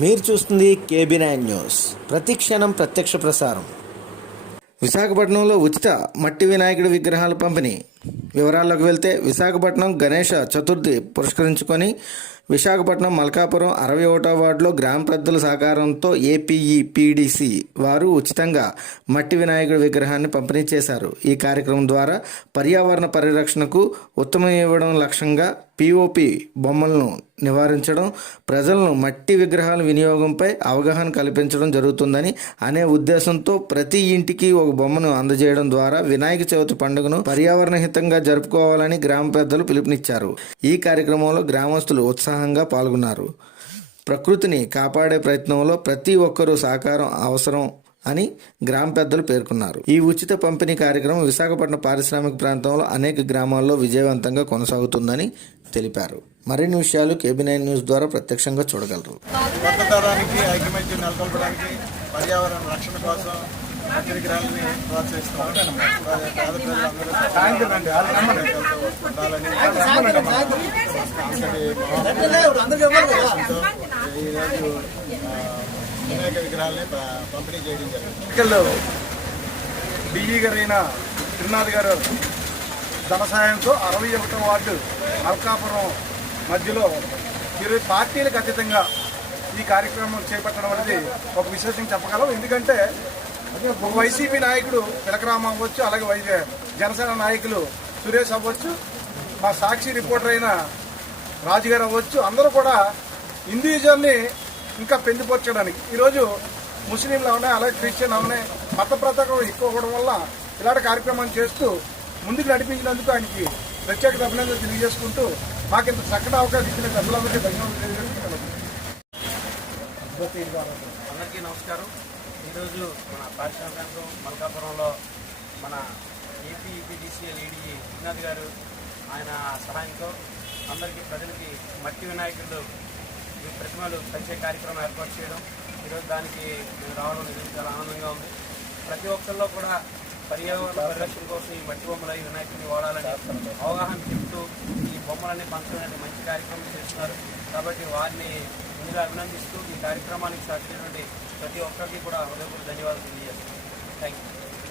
మీరు చూస్తుంది KB9 news, ప్రతి క్షణం ప్రత్యక్ష ప్రసారం. విశాఖపట్నంలో ఉచిత మట్టి వినాయకుడి విగ్రహాల పంపిణీ. వివరాల్లోకి వెళ్తే, విశాఖపట్నం గణేష చతుర్థి పురస్కరించుకొని విశాఖపట్నం మల్కాపురం 61వ వార్డులో గ్రామ పెద్దల సహకారంతో APEPDC వారు ఉచితంగా మట్టి వినాయకుడి విగ్రహాన్ని పంపిణీ చేశారు. ఈ కార్యక్రమం ద్వారా పర్యావరణ పరిరక్షణకు ఉత్తమం ఇవ్వడం లక్ష్యంగా POP బొమ్మలను నివారించడం, ప్రజలను మట్టి విగ్రహాల వినియోగంపై అవగాహన కల్పించడం జరుగుతుందని అనే ఉద్దేశంతో ప్రతి ఇంటికి ఒక బొమ్మను అందజేయడం ద్వారా వినాయక చవితి పండుగను పర్యావరణ హితంగా జరుపుకోవాలని గ్రామ పెద్దలు పిలుపునిచ్చారు. ఈ కార్యక్రమంలో గ్రామస్తులు ఉత్సాహంగా పాల్గొన్నారు. ప్రకృతిని కాపాడే ప్రయత్నంలో ప్రతి ఒక్కరూ సహకారం అవసరం అని గ్రామ పెద్దలు పేర్కొన్నారు. ఈ ఉచిత పంపిణీ కార్యక్రమం విశాఖపట్నం పారిశ్రామిక ప్రాంతంలో అనేక గ్రామాల్లో విజయవంతంగా కొనసాగుతుందని తెలిపారు. మరిన్ని విషయాలు KB9 న్యూస్ ద్వారా ప్రత్యక్షంగా చూడగలరు. కొత్త తరానికి ఐక్యమత్యం నెలకొల్పడానికి, పర్యావరణ రక్షణ కోసం మట్టి విగ్రహాలని ప్రోత్సహిస్తాం. పేద ప్రజలందరూ ఈరోజు వినాయక విగ్రహాలని పంపిణీ చేయడం జరిగింది. DE గారైన త్రినాథ్ గారు ధన సహాయంతో 61వ వార్డు మల్కాపురం మధ్యలో పార్టీలకు అతీతంగా ఈ కార్యక్రమం చేపట్టడం అనేది ఒక విశేషం చెప్పగలం. ఎందుకంటే ఒక వైసీపీ నాయకుడు పిలకరామ అవ్వచ్చు, అలాగే జనసేన నాయకులు సురేష్ అవ్వచ్చు, మా సాక్షి రిపోర్టర్ అయిన రాజుగారు అవ్వచ్చు, అందరూ కూడా హిందూయిజంని ఇంకా పెంచిపోర్చడానికి ఈరోజు ముస్లింలు అవునాయి, అలాగే క్రిస్టియన్ అవునాయి, మత ప్రతాపం ఎక్కువ అవడం వల్ల ఇలాంటి కార్యక్రమాన్ని చేస్తూ ముందుకు నడిపించినందుకు ఆయనకి ప్రత్యేక అభినందనలు తెలియజేసుకుంటూ మాకు ఇంత చక్కటి అవకాశం ఇచ్చిన పెద్దలందరికీ ధన్యవాదాలు తెలియజేసుకుంటున్నాను. అందరికీ నమస్కారం. ఈరోజు మన పారిశ్రామిక మల్కాపురంలో మన APEPDC ADE త్రినాథ్ గారు ఆయన సహాయంతో అందరికీ ప్రజలకి మట్టి వినాయకులు ప్రతిమలు పంచే కార్యక్రమం ఏర్పాటు చేయడం, ఈరోజు దానికి మేము రావడం నిజంగా చాలా ఆనందంగా ఉంది. ప్రతి ఒక్కరిలో కూడా పర్యావరణ పరిరక్షణ కోసం ఈ మట్టి బొమ్మలు ఈ వినాయకుడిని వాడాలని అవగాహన చెప్తూ ఈ బొమ్మలన్నీ పంచడానికి మంచి కార్యక్రమం చేస్తున్నారు. కాబట్టి వారిని ముందుగా అభినందిస్తూ ఈ కార్యక్రమానికి సహకరించినటువంటి ప్రతి ఒక్కరికి కూడా హృదయపూర్వక ధన్యవాదాలు తెలియజేస్తున్నాను. Thank you.